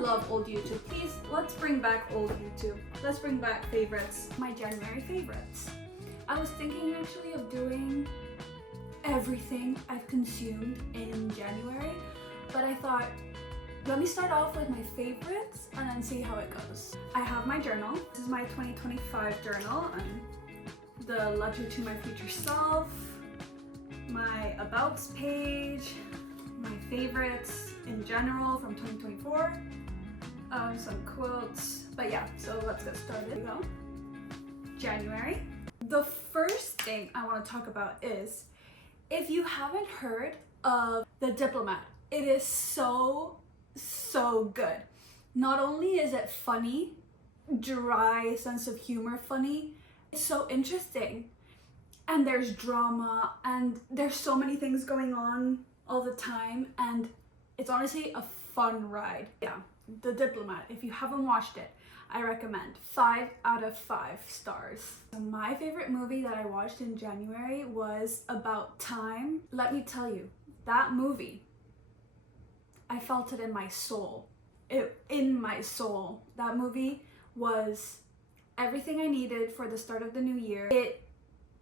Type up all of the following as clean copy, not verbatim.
love old YouTube. Please, let's bring back old YouTube. Let's bring back favorites. My January favorites. I was thinking actually of doing everything I've consumed in January, but I thought, let me start off with my favorites and then see how it goes. I have my journal. This is my 2025 journal and the letter to my future self, my abouts page, my favorites in general from 2024, some quotes, but yeah, so let's get started. Here we go. January. The first thing I want to talk about is, if you haven't heard of The Diplomat, it is so good. Not only is it funny, dry sense of humor funny, it's so interesting, and there's drama and there's so many things going on all the time, and it's honestly a fun ride. Yeah, The Diplomat, if you haven't watched it, I recommend. 5 out of 5 stars. So my favorite movie that I watched in January was About Time. Let me tell you, that movie, I felt it in my soul. In my soul. That movie was everything I needed for the start of the new year. It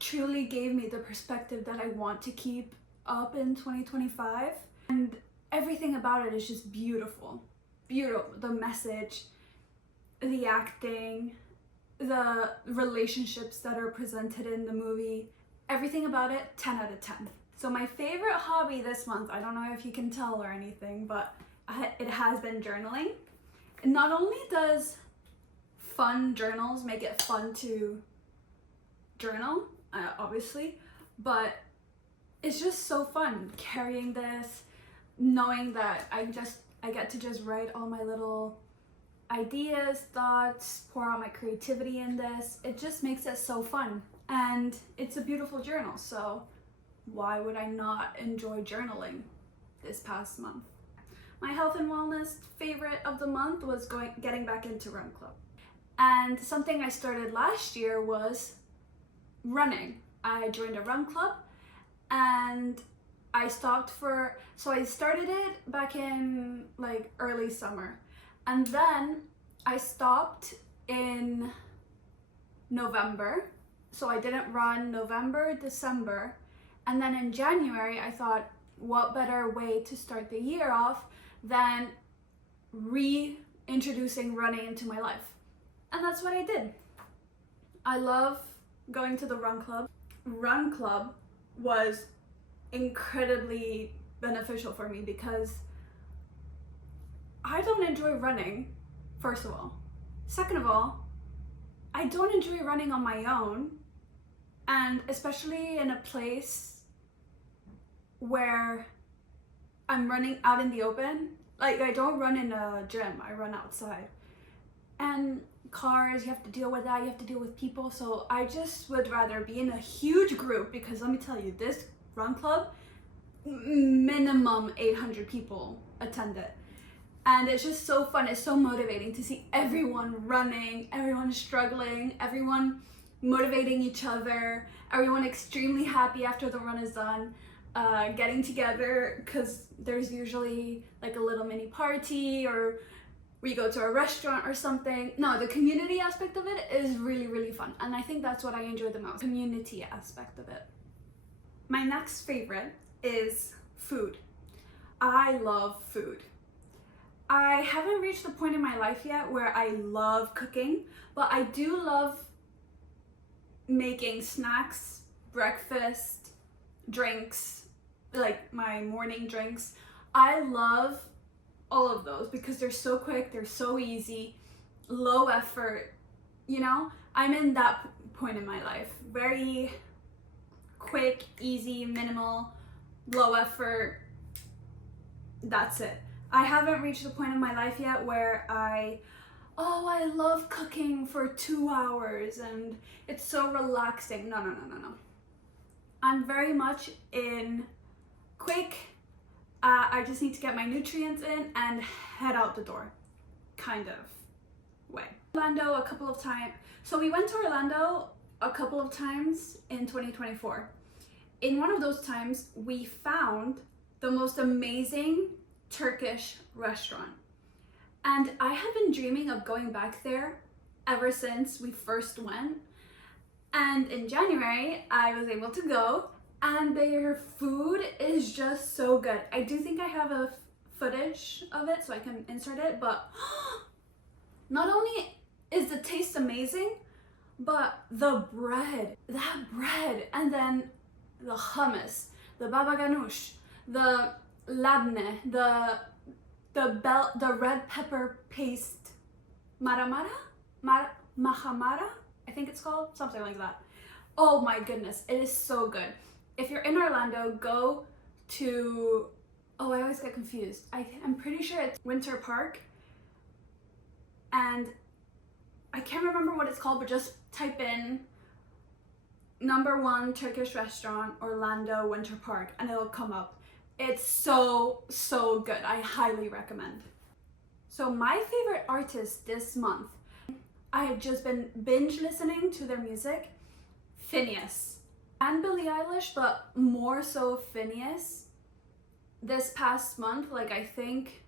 truly gave me the perspective that I want to keep up in 2025. And everything about it is just beautiful. Beautiful. The message, the acting, the relationships that are presented in the movie, everything about it, 10 out of 10. So my favorite hobby this month, I don't know if you can tell or anything, but it has been journaling. And not only does fun journals make it fun to journal, obviously, but it's just so fun carrying this, knowing that I get to just write all my little ideas, thoughts, pour out my creativity in this. It just makes it so fun, and it's a beautiful journal, so why would I not enjoy journaling this past month? My health and wellness favorite of the month was getting back into Run Club. And something I started last year was running. I joined a Run Club and I stopped so I started it back in like early summer, and then I stopped in November. So I didn't run November, December, and then in January I thought, what better way to start the year off than reintroducing running into my life? And that's what I did. I love going to the Run Club. Run Club was incredibly beneficial for me because I don't enjoy running, first of all. Second of all, I don't enjoy running on my own, and especially in a place where I'm running out in the open. Like, I don't run in a gym, I run outside. And cars, you have to deal with that, you have to deal with people, so I just would rather be in a huge group, because let me tell you, this Run Club, minimum 800 people attend it. And it's just so fun, it's so motivating to see everyone running, everyone struggling, everyone motivating each other, everyone extremely happy after the run is done, getting together, because there's usually like a little mini party, or we go to a restaurant or something. No, the community aspect of it is really fun, and I think that's what I enjoy the most, community aspect of it. My next favorite is food. I love food. I haven't reached the point in my life yet where I love cooking, but I do love making snacks, breakfast, drinks, like my morning drinks. I love all of those because they're so quick, they're so easy, low effort, you know? I'm in that point in my life. Very quick, easy, minimal, low effort, that's it. I haven't reached the point in my life yet where I love cooking for 2 hours and it's so relaxing. No. I'm very much in quick, I just need to get my nutrients in and head out the door kind of way. Orlando a couple of times. So we went to Orlando a couple of times in 2024. In one of those times, we found the most amazing Turkish restaurant. And I have been dreaming of going back there ever since we first went. And in January, I was able to go, and their food is just so good. I do think I have a footage of it so I can insert it, but not only is the taste amazing, but the bread, that bread, and then the hummus, the baba ganoush, the labne, the red pepper paste, mahamara, I think it's called, something like that. Oh my goodness, it is so good. If you're in Orlando, go to, oh, I always get confused. I'm pretty sure it's Winter Park, and I can't remember what it's called, but just type in #1 Turkish restaurant, Orlando Winter Park, and it'll come up. It's so good. I highly recommend. So my favorite artist this month, I have just been binge listening to their music, Finneas and Billie Eilish, but more so Finneas. This past month, like I think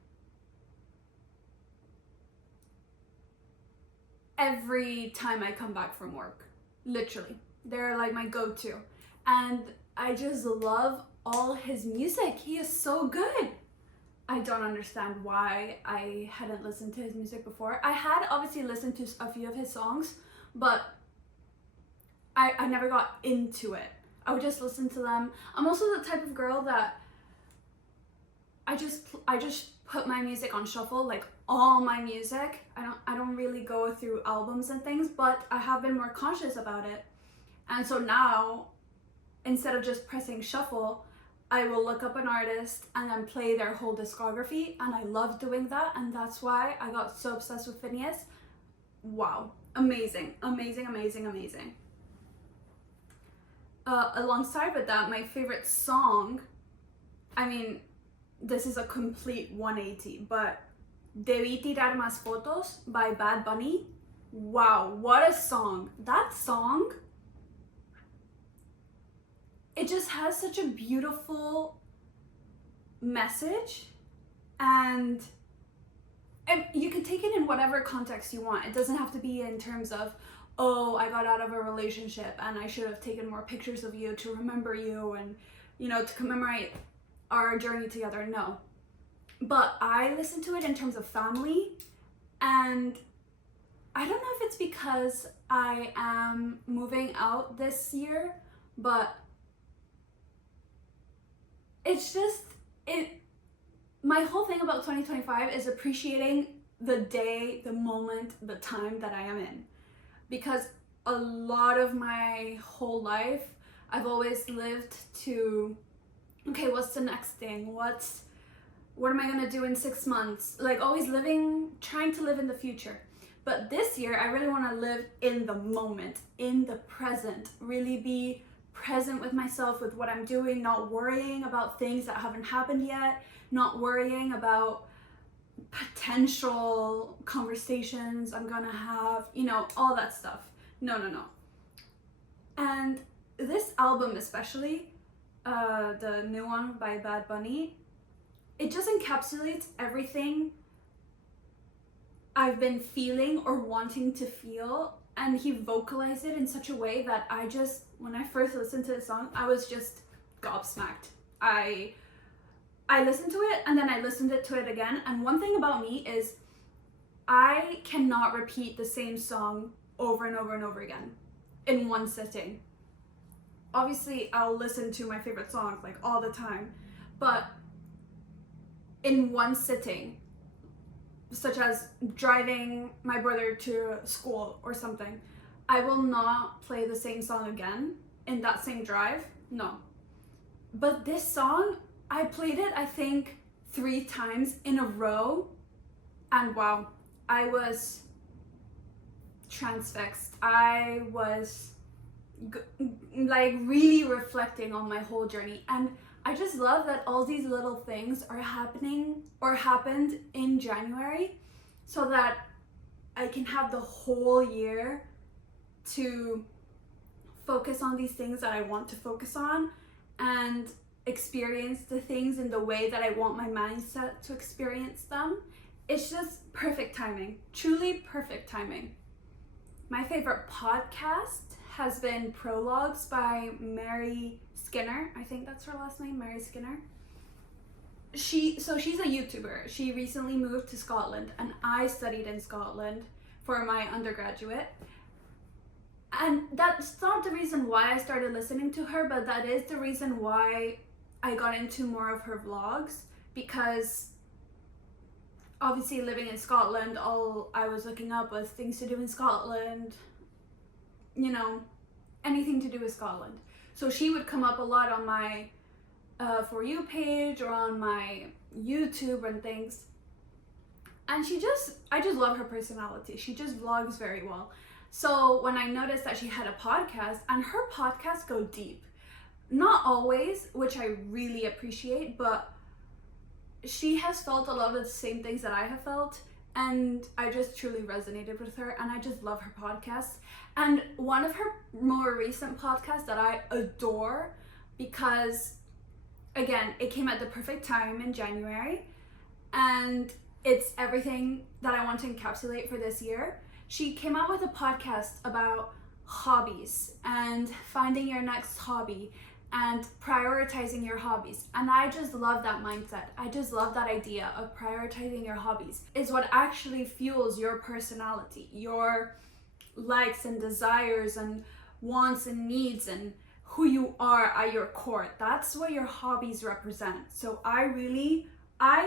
every time I come back from work, literally, they're like my go-to, and I just love all his music. He is so good. I don't understand why I hadn't listened to his music before. I had obviously listened to a few of his songs, but I never got into it. I would just listen to them. I'm also the type of girl that I just put my music on shuffle, like all my music. I don't really go through albums and things, but I have been more conscious about it. And so now, instead of just pressing shuffle, I will look up an artist and then play their whole discography, and I love doing that, and that's why I got so obsessed with Finneas. Wow, amazing, amazing, amazing, amazing. Alongside with that, my favorite song, I mean, this is a complete 180, but Debí Tirar Más Fotos by Bad Bunny. Wow, what a song. That song, it just has such a beautiful message, and you can take it in whatever context you want. It doesn't have to be in terms of, oh, I got out of a relationship and I should have taken more pictures of you to remember you and, you know, to commemorate our journey together. No. But I listen to it in terms of family, and I don't know if it's because I am moving out this year, but it's just, my whole thing about 2025 is appreciating the day, the moment, the time that I am in. Because a lot of my whole life, I've always lived to, okay, what's the next thing? What am I gonna do in 6 months? Like always trying to live in the future. But this year, I really wanna live in the moment, in the present, really be present with myself, with what I'm doing, not worrying about things that haven't happened yet, not worrying about potential conversations I'm gonna have, you know, all that stuff. No. And this album especially, the new one by Bad Bunny, it just encapsulates everything I've been feeling or wanting to feel, and he vocalized it in such a way that when I first listened to the song, I was just gobsmacked. I listened to it and then I listened to it again, and one thing about me is I cannot repeat the same song over and over and over again in one sitting. Obviously, I'll listen to my favorite songs like all the time, but in one sitting, such as driving my brother to school or something, I will not play the same song again in that same drive. No. But this song, I played it, I think, 3 times in a row, and wow, I was transfixed. I was like really reflecting on my whole journey, and I just love that all these little things are happening or happened in January, so that I can have the whole year to focus on these things that I want to focus on and experience the things in the way that I want my mindset to experience them. it's just perfect timing, truly perfect timing. My favorite podcast has been Prologues by Mary Skinner. I think that's her last name, Mary Skinner. She's a YouTuber. She recently moved to Scotland, and I studied in Scotland for my undergraduate. And that's not the reason why I started listening to her, but that is the reason why I got into more of her vlogs, because obviously living in Scotland, all I was looking up was things to do in Scotland, you know, anything to do with Scotland. So she would come up a lot on my For You page or on my YouTube and things. And I just love her personality. She just vlogs very well. So when I noticed that she had a podcast, and her podcasts go deep, not always, which I really appreciate, but she has felt a lot of the same things that I have felt, and I just truly resonated with her, and I just love her podcast. And one of her more recent podcasts that I adore, because again, it came at the perfect time in January, and it's everything that I want to encapsulate for this year. She came out with a podcast about hobbies and finding your next hobby and prioritizing your hobbies. And I just love that mindset. I just love that idea of prioritizing your hobbies. It's what actually fuels your personality, your likes and desires and wants and needs, and who you are at your core. That's what your hobbies represent. So I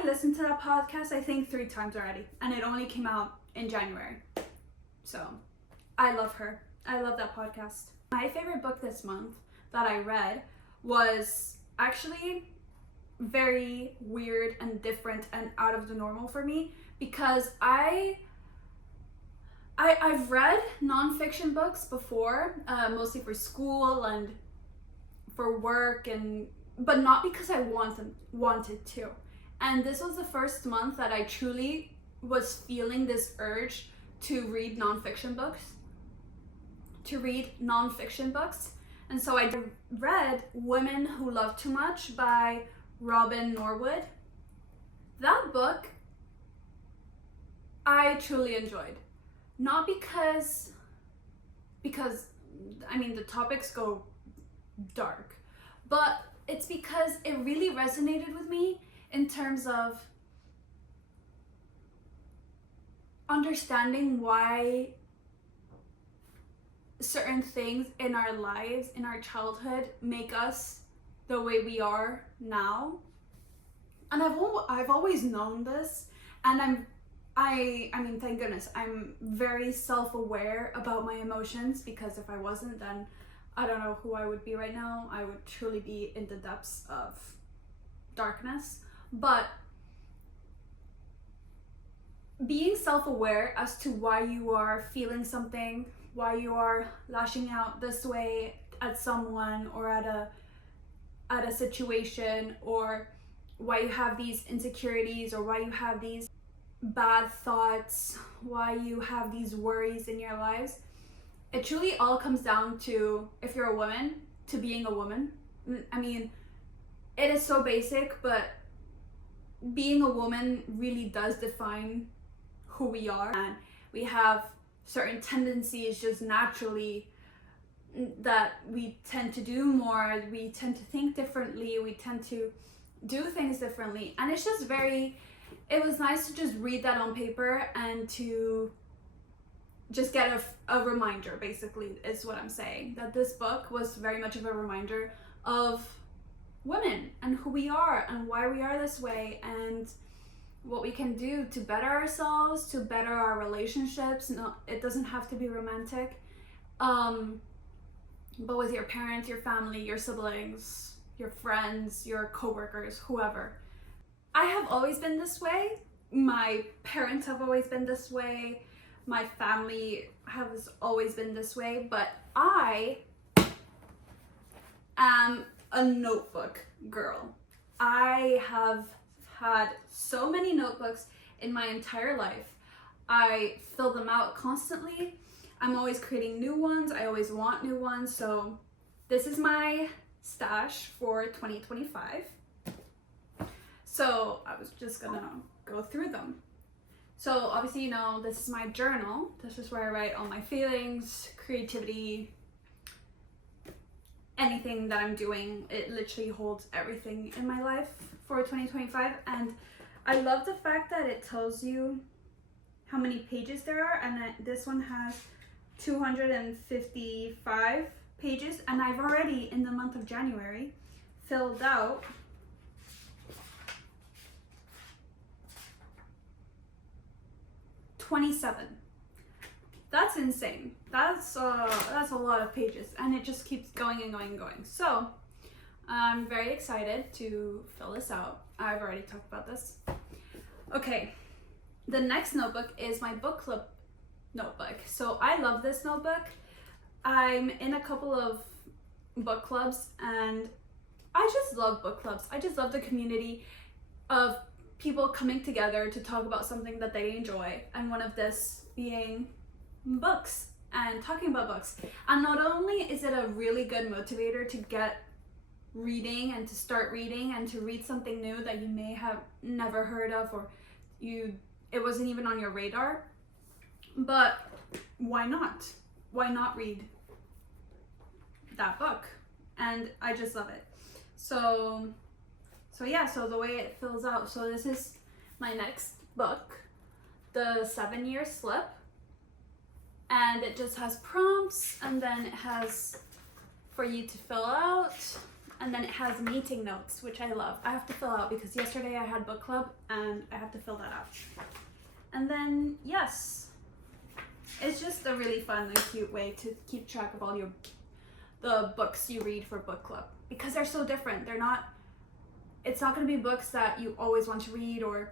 listened to that podcast, I think 3 times already, and it only came out in January. So I love her. I love that podcast. My favorite book this month that I read was actually very weird and different and out of the normal for me, because I've read nonfiction books before, mostly for school and for work, but not because I wanted to. And this was the first month that I truly was feeling this urge to read nonfiction books. And so I read Women Who Love Too Much by Robin Norwood. That book I truly enjoyed. Not because I mean, the topics go dark, but it's because it really resonated with me in terms of understanding why certain things in our lives, in our childhood, make us the way we are now. And I've always known this, and I mean, thank goodness, I'm very self-aware about my emotions, because if I wasn't, then I don't know who I would be right now. I would truly be in the depths of darkness. But being self-aware as to why you are feeling something, why you are lashing out this way at someone or at a situation, or why you have these insecurities, or why you have these bad thoughts, why you have these worries in your lives. It truly all comes down to, if you're a woman, to being a woman. I mean, it is so basic, but being a woman really does define who we are. And we have certain tendencies just naturally that we tend to do more, we tend to think differently, we tend to do things differently. And it's just it was nice to just read that on paper and to just get a reminder, basically, is what I'm saying. That this book was very much of a reminder of women and who we are and why we are this way, and what we can do to better ourselves, to better our relationships. No, it doesn't have to be romantic, but with your parents, your family, your siblings, your friends, your coworkers, whoever. I have always been this way. My parents have always been this way. My family has always been this way, but I am a notebook girl. I have had so many notebooks in my entire life. I fill them out constantly. I'm always creating new ones. I always want new ones. So this is my stash for 2025. So I was just gonna go through them. So obviously, you know, this is my journal. This is where I write all my feelings, creativity, anything that I'm doing. It literally holds everything in my life for 2025. And I love the fact that it tells you how many pages there are. And this one has 255 pages. And I've already, in the month of January, filled out 27. That's insane. That's a lot of pages, and it just keeps going and going and going. So I'm very excited to fill this out. I've already talked about this. Okay, the next notebook is my book club notebook. So I love this notebook. I'm in a couple of book clubs, and I just love book clubs. I just love the community of people coming together to talk about something that they enjoy, and one of this being books and talking about books. And not only is it a really good motivator to get reading and to start reading and to read something new that you may have never heard of, or it wasn't even on your radar, but why not read that book? And I just love it. So yeah, so the way it fills out, so this is my next book, The 7-Year Slip, and it just has prompts, and then it has for you to fill out, and then it has meeting notes, which I love. I have to fill out because yesterday I had book club and I have to fill that out. And then yes, it's just a really fun and cute way to keep track of all the books you read for book club, because they're so different. It's not going to be books that you always want to read, or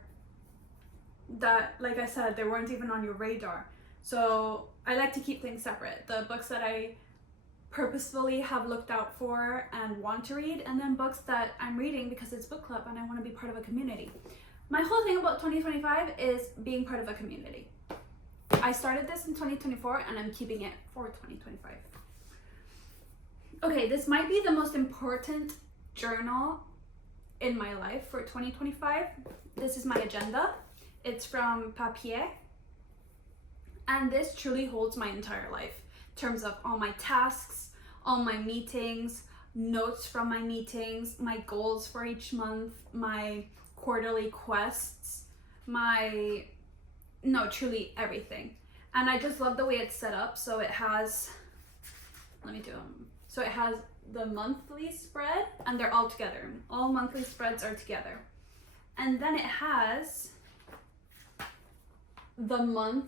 that, like I said, they weren't even on your radar. So I like to keep things separate. The books that I purposefully have looked out for and want to read, and then books that I'm reading because it's book club and I want to be part of a community. My whole thing about 2025 is being part of a community. I started this in 2024 and I'm keeping it for 2025. Okay, this might be the most important journal in my life for 2025. This is my agenda. It's from Papier, and this truly holds my entire life in terms of all my tasks, all my meetings, notes from my meetings, my goals for each month, my quarterly quests, truly everything. And I just love the way it's set up. So it has, so it has the monthly spread, and they're all together. All monthly spreads are together. And then it has the month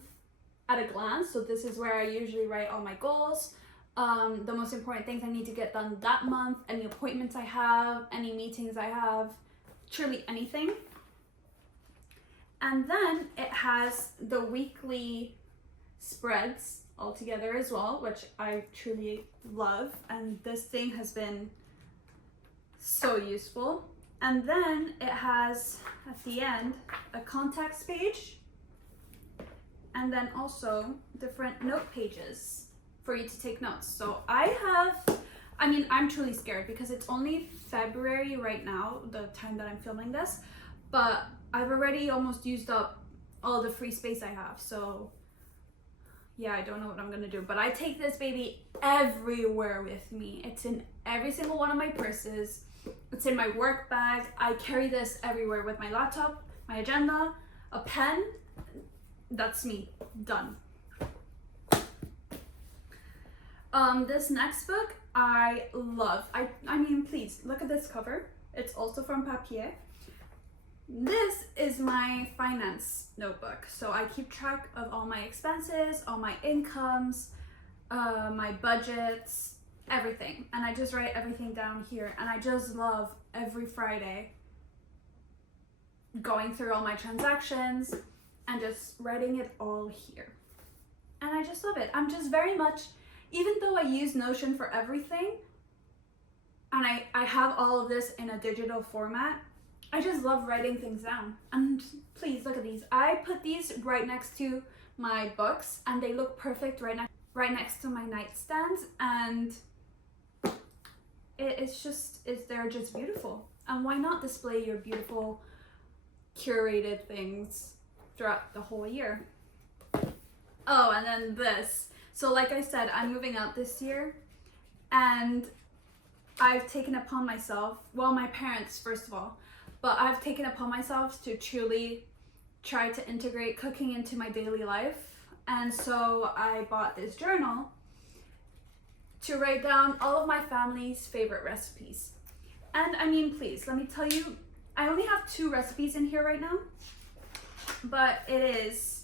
at a glance. So this is where I usually write all my goals, the most important things I need to get done that month, any appointments I have, any meetings I have, truly anything. And then it has the weekly spreads all together as well, which I truly love, and this thing has been so useful. And then it has at the end a contacts page, and then also different note pages for you to take notes. So I'm truly scared because it's only February right now, the time that I'm filming this, but I've already almost used up all the free space I have. So yeah, I don't know what I'm gonna do, but I take this baby everywhere with me. It's in every single one of my purses. It's in my work bag. I carry this everywhere with my laptop, my agenda, a pen. That's me, done. This next book I love. I mean, please look at this cover. It's also from Papier. This is my finance notebook. So I keep track of all my expenses, all my incomes, my budgets, everything. And I just write everything down here. And I just love every Friday going through all my transactions and just writing it all here. And I just love it. I'm just very much, even though I use Notion for everything, and I have all of this in a digital format, I just love writing things down. And please look at these. I put these right next to my books, and they look perfect right next to my nightstand, and they're just beautiful. And why not display your beautiful curated things throughout the whole year. Oh, and then this. So like I said, I'm moving out this year, and I've taken upon myself, well, my parents first of all, but I've taken upon myself to truly try to integrate cooking into my daily life. And so I bought this journal to write down all of my family's favorite recipes. And I mean, please, let me tell you, I only have 2 recipes in here right now, but it is,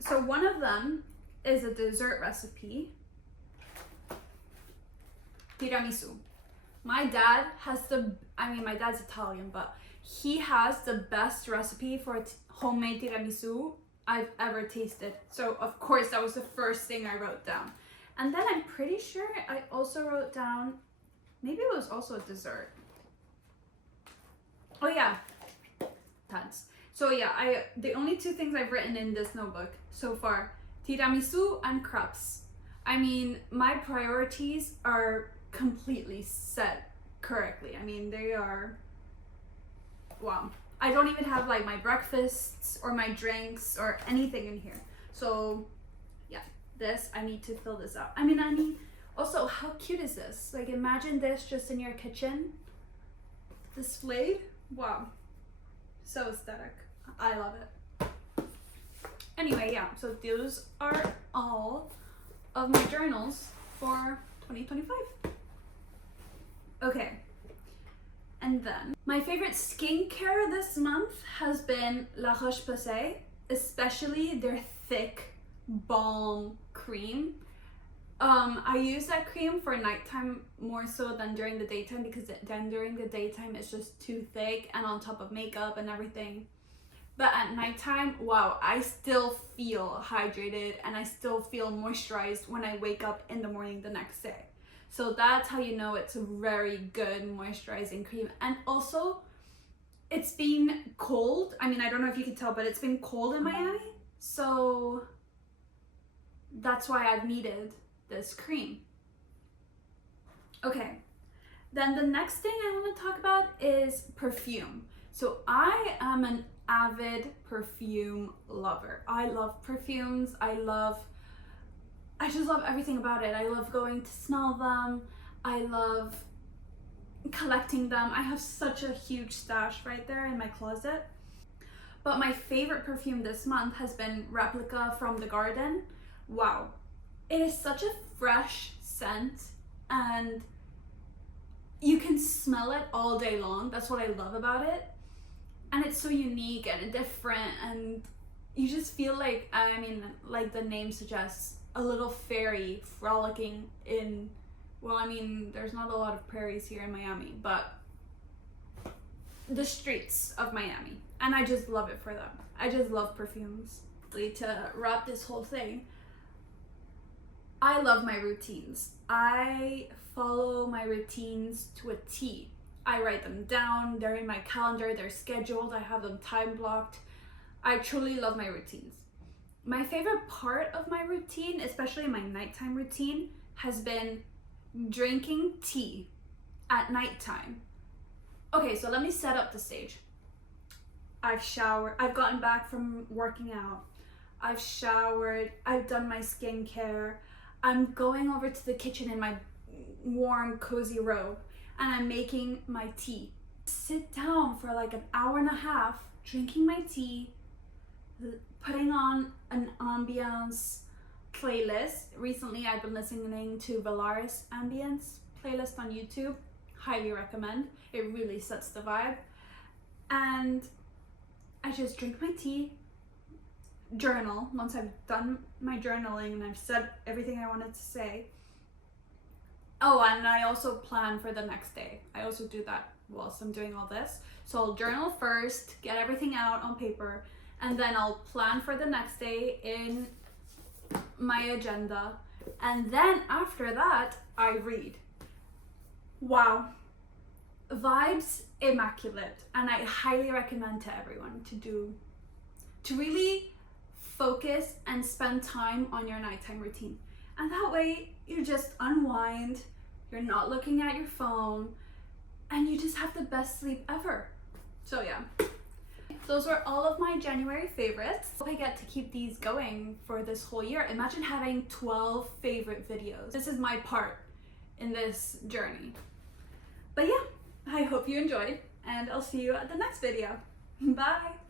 so one of them is a dessert recipe, tiramisu. My dad has my dad's Italian, but he has the best recipe for homemade tiramisu I've ever tasted. So of course that was the first thing I wrote down. And then I'm pretty sure I also wrote down, maybe it was also a dessert. Oh yeah, tons. So yeah, the only 2 things I've written in this notebook so far, tiramisu and crepes. I mean, my priorities are completely set correctly. I mean, they are, wow. I don't even have like my breakfasts or my drinks or anything in here. So yeah, this, I need to fill this out. I mean, also, how cute is this? Like, imagine this just in your kitchen, displayed. Wow, so aesthetic. I love it. Anyway, yeah, so those are all of my journals for 2025. Okay, and then my favorite skincare this month has been La Roche-Posay, especially their thick balm cream. I use that cream for nighttime more so than during the daytime, because then during the daytime it's just too thick and on top of makeup and everything. But at nighttime, wow, I still feel hydrated and I still feel moisturized when I wake up in the morning the next day. So that's how you know it's a very good moisturizing cream. And also, it's been cold. I mean, I don't know if you can tell, but it's been cold in Miami. So that's why I've needed this cream. Okay, then the next thing I want to talk about is perfume. So I am an avid perfume lover. I love perfumes. I just love everything about it. I love going to smell them. I love collecting them. I have such a huge stash right there in my closet. But my favorite perfume this month has been Replica from The Garden. Wow. It is such a fresh scent and you can smell it all day long. That's what I love about it. And it's so unique and different, and you just feel like, I mean, like the name suggests, a little fairy frolicking in, well, I mean, there's not a lot of prairies here in Miami, but the streets of Miami. And I just love it for them. I just love perfumes. To wrap this whole thing, I love my routines. I follow my routines to a T. I write them down, they're in my calendar, they're scheduled, I have them time blocked. I truly love my routines. My favorite part of my routine, especially my nighttime routine, has been drinking tea at nighttime. Okay, so let me set up the stage. I've showered, I've gotten back from working out, I've showered, I've done my skincare, I'm going over to the kitchen in my warm, cozy robe, and I'm making my tea. Sit down for like an hour and a half, drinking my tea, putting on an ambience playlist. Recently, I've been listening to Valaris Ambience playlist on YouTube. Highly recommend. It really sets the vibe. And I just drink my tea, journal. Once I've done my journaling and I've said everything I wanted to say. Oh, and I also plan for the next day. I also do that whilst I'm doing all this. So I'll journal first, get everything out on paper, and then I'll plan for the next day in my agenda. And then after that, I read. Wow. Vibes immaculate. And I highly recommend to everyone to really focus and spend time on your nighttime routine. And that way you just unwind, you're not looking at your phone, and you just have the best sleep ever. So yeah. Those were all of my January favorites. Hope I get to keep these going for this whole year. Imagine having 12 favorite videos. This is my part in this journey. But yeah, I hope you enjoyed, and I'll see you at the next video. Bye!